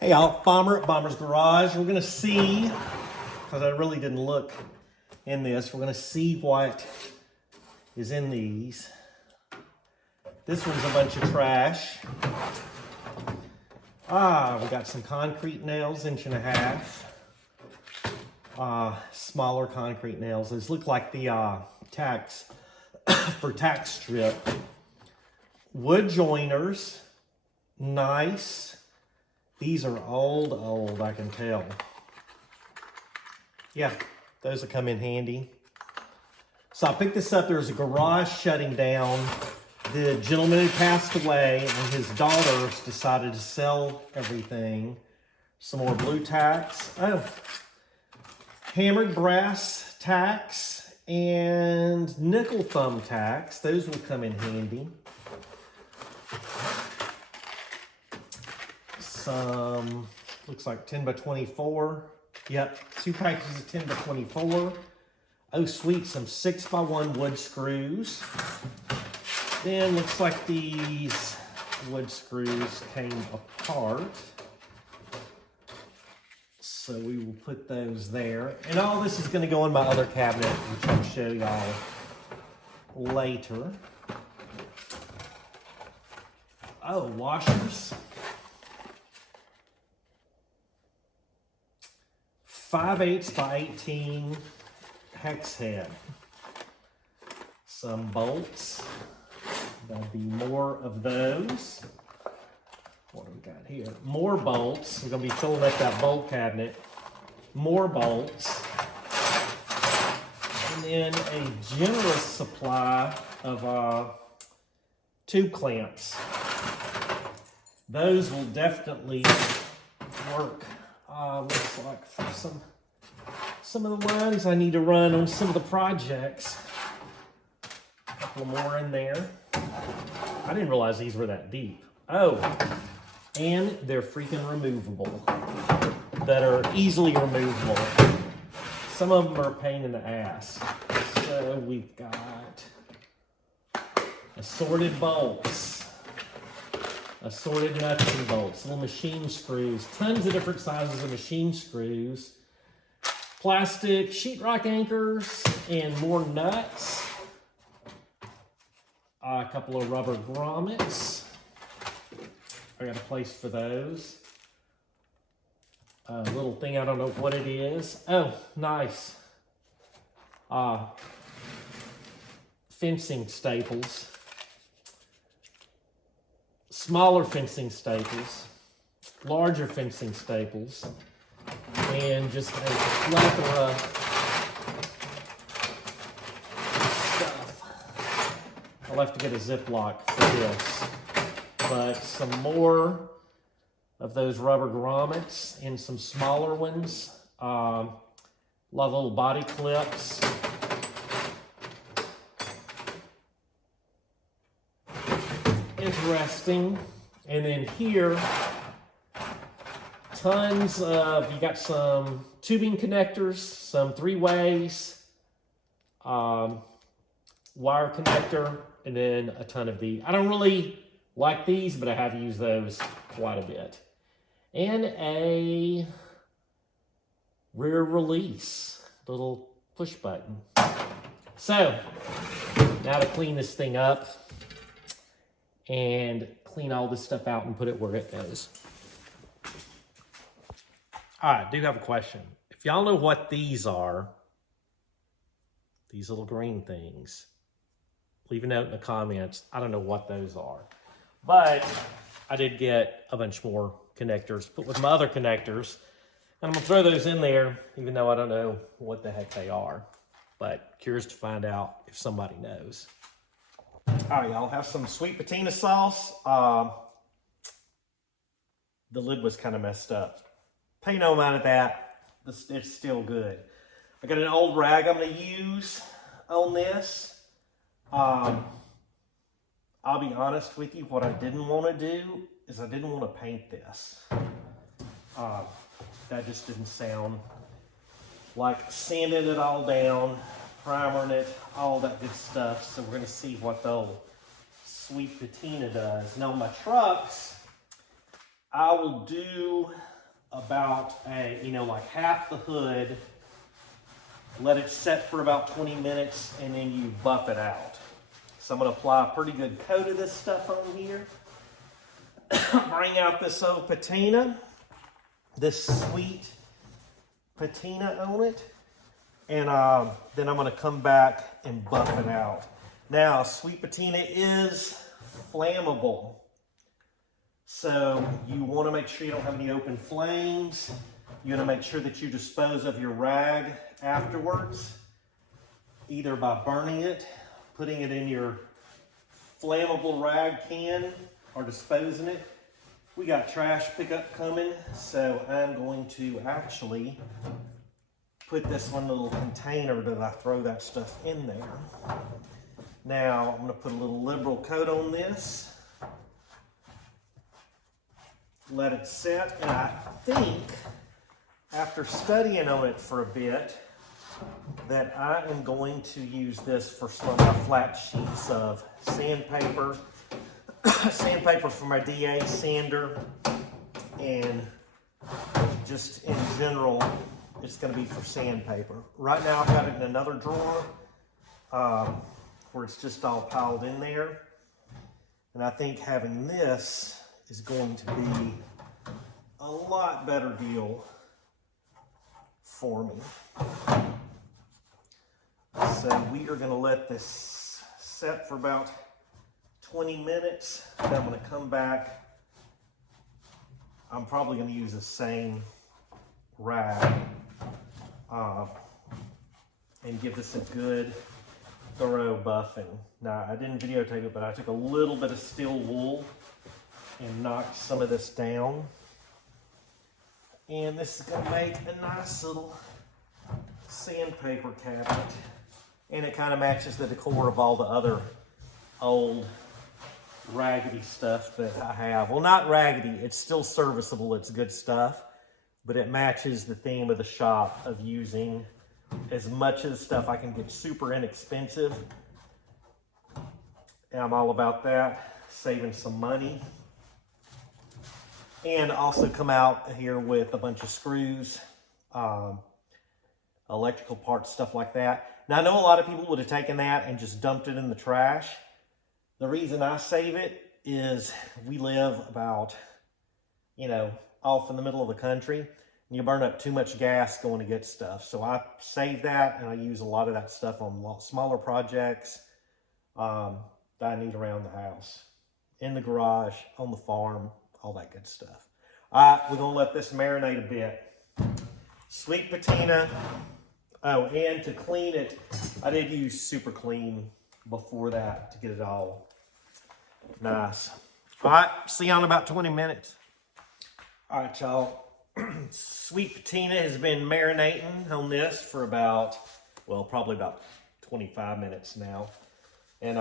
Hey y'all, Bomber at Bomber's Garage. We're gonna see, because I really didn't look in this, we're gonna see what is in these. This one's a bunch of trash. We got some concrete nails, 1.5 inches. Smaller concrete nails. These look like the tacks for tack strip. Wood joiners, nice. These are old, I can tell. Yeah, those will come in handy. So I picked this up. There's a garage shutting down. The gentleman had passed away and his daughters decided to sell everything. Some more blue tacks. Oh, hammered brass tacks and nickel thumb tacks. Those will come in handy. Some, looks like 10 by 24. Yep, 2 packages of 10 by 24. Oh sweet, some 6 by 1 wood screws. Then looks like these wood screws came apart. So we will put those there. And all this is gonna go in my other cabinet, which I'll show y'all later. Oh, washers. 5/8 by 18 hex head. Some bolts. There'll be more of those. What do we got here? More bolts. We're going to be filling up that bolt cabinet. More bolts. And then a generous supply of tube clamps. Those will definitely work. Looks like for some of the lines I need to run on some of the projects. A couple more in there. I didn't realize these were that deep. Oh, and they're freaking removable. That are easily removable. Some of them are a pain in the ass. So we've got assorted bolts. Assorted nuts and bolts, little machine screws, tons of different sizes of machine screws, plastic sheetrock anchors, and more nuts. A couple of rubber grommets. I got a place for those. A little thing, I don't know what it is. Oh, nice. Fencing staples. Smaller fencing staples, larger fencing staples, and just a plethora of stuff. I'll have to get a Ziploc for this. But some more of those rubber grommets and some smaller ones. A lot of little body clips. Interesting. And then here, tons of, you got some tubing connectors, some 3-ways, wire connector, and then a ton of these. I don't really like these, but I have used those quite a bit. And a rear release, little push button. So, now to clean this thing up and clean all this stuff out and put it where it goes. All right, I do have a question. If y'all know what these are, these little green things, leave a note in the comments. I don't know what those are. But I did get a bunch more connectors, put with my other connectors. And I'm gonna throw those in there, even though I don't know what the heck they are. But curious to find out if somebody knows. All right, y'all, have some Sweet Patina sauce. The lid was kind of messed up. Pay no mind at that. It's still good. I got an old rag I'm going to use on this. I'll be honest with you. What I didn't want to do is I didn't want to paint this. That just didn't sound like sanding it all down, primering it, all that good stuff. So we're going to see what the old Sweet Patina does. Now my trucks, I will do about like half the hood, let it set for about 20 minutes, and then you buff it out. So I'm gonna apply a pretty good coat of this stuff on here. Bring out this old patina, this Sweet Patina on it, and then I'm gonna come back and buff it out. Now, Sweet Patina is flammable, so you want to make sure you don't have any open flames. You want to make sure that you dispose of your rag afterwards, either by burning it, putting it in your flammable rag can, or disposing it. We got trash pickup coming, so I'm going to actually put this one little container that I throw that stuff in there. Now, I'm going to put a little liberal coat on this. Let it set, and I think, after studying on it for a bit, that I am going to use this for some of my flat sheets of sandpaper. Sandpaper for my DA sander, and just in general, it's going to be for sandpaper. Right now I've got it in another drawer where it's just all piled in there, and I think having this is going to be a lot better deal for me. So we are going to let this set for about 20 minutes. Then I'm going to come back. I'm probably going to use the same rag and give this a good thorough buffing. Now, I didn't videotape it, but I took a little bit of steel wool and knocked some of this down. And this is going to make a nice little sandpaper cabinet. And it kind of matches the decor of all the other old raggedy stuff that I have. Well, not raggedy, it's still serviceable, it's good stuff, but it matches the theme of the shop of using as much of the stuff I can get super inexpensive. And I'm all about that, saving some money. And also come out here with a bunch of screws, electrical parts, stuff like that. Now, I know a lot of people would have taken that and just dumped it in the trash. The reason I save it is we live about, off in the middle of the country, and you burn up too much gas going to get stuff. So I save that, and I use a lot of that stuff on smaller projects that I need around the house, in the garage, on the farm, all that good stuff. All right, we're going to let this marinate a bit. Sweet Patina. Oh, and to clean it, I did use Super Clean before that to get it all nice. All right, see you in about 20 minutes. All right, y'all. Sweet Patina has been marinating on this for about, probably about 25 minutes now. And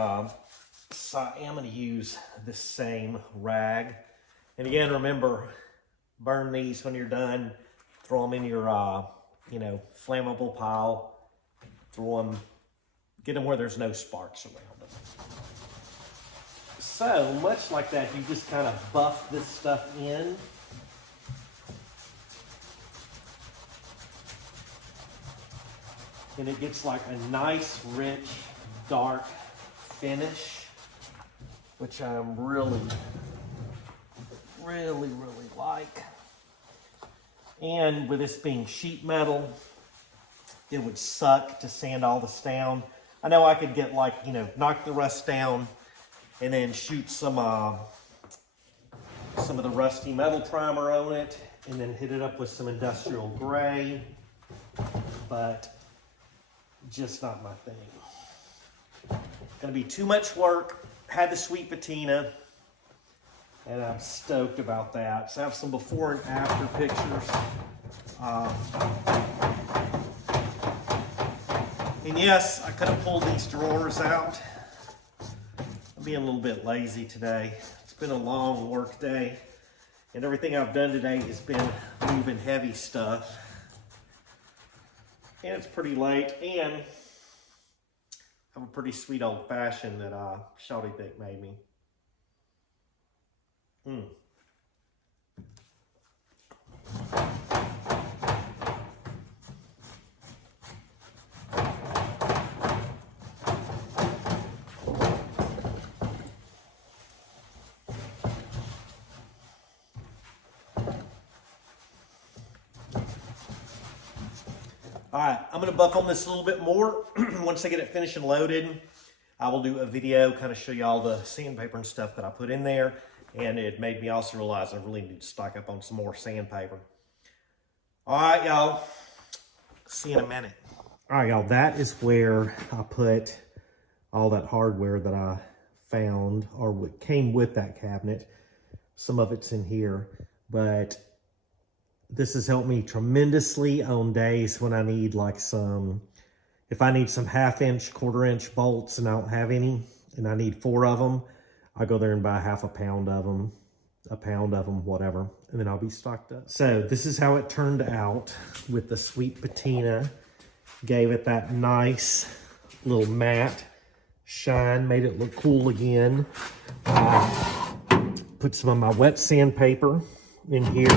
so I am going to use the same rag. And again, remember, burn these when you're done. Throw them in your, flammable pile. Throw them, get them where there's no sparks around them. So, much like that, you just kind of buff this stuff in. And it gets like a nice, rich, dark finish, which I'm really like. And with this being sheet metal, it would suck to sand all this down. I know I could get knock the rust down and then shoot some of the rusty metal primer on it and then hit it up with some industrial gray, but just not my thing. Gonna be too much work. Had the Sweet Patina, and I'm stoked about that. So I have some before and after pictures. And yes, I could have pulled these drawers out. I'm being a little bit lazy today. It's been a long work day, and everything I've done today has been moving heavy stuff. And it's pretty late, and I have a pretty sweet old fashioned that Shawty Thick made me. All right, I'm gonna buff on this a little bit more. Once I get it finished and loaded, I will do a video, kind of show you all the sandpaper and stuff that I put in there. And it made me also realize I really need to stock up on some more sandpaper. All right, y'all. See you in a minute. All right, y'all, that is where I put all that hardware that I found, or what came with that cabinet. Some of it's in here, but this has helped me tremendously on days when I need like if I need some 1/2 inch, 1/4 inch bolts and I don't have any, and I need 4 of them, I go there and buy 1/2 pound of them, 1 pound of them, whatever, and then I'll be stocked up. So this is how it turned out with the Sweet Patina. Gave it that nice little matte shine, made it look cool again. Put some of my wet sandpaper in here.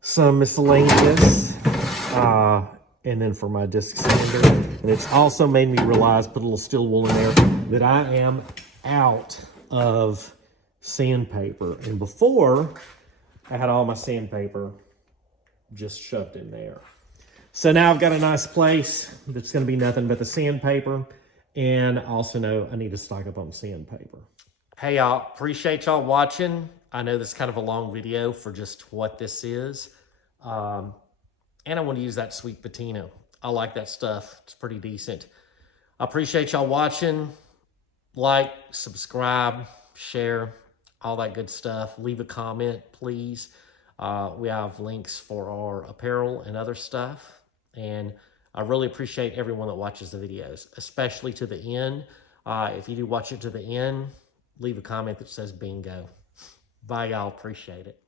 Some miscellaneous, and then for my disc sander. And it's also made me realize, put a little steel wool in there, that I am out of sandpaper. And before, I had all my sandpaper just shoved in there. So now I've got a nice place that's gonna be nothing but the sandpaper. And I also know I need to stock up on sandpaper. Hey y'all, appreciate y'all watching. I know this is kind of a long video for just what this is. And I want to use that Sweet Patina. I like that stuff. It's pretty decent. I appreciate y'all watching. Like, subscribe, share, all that good stuff. Leave a comment, please. We have links for our apparel and other stuff. And I really appreciate everyone that watches the videos, especially to the end. If you do watch it to the end, leave a comment that says bingo. Bye, y'all. Appreciate it.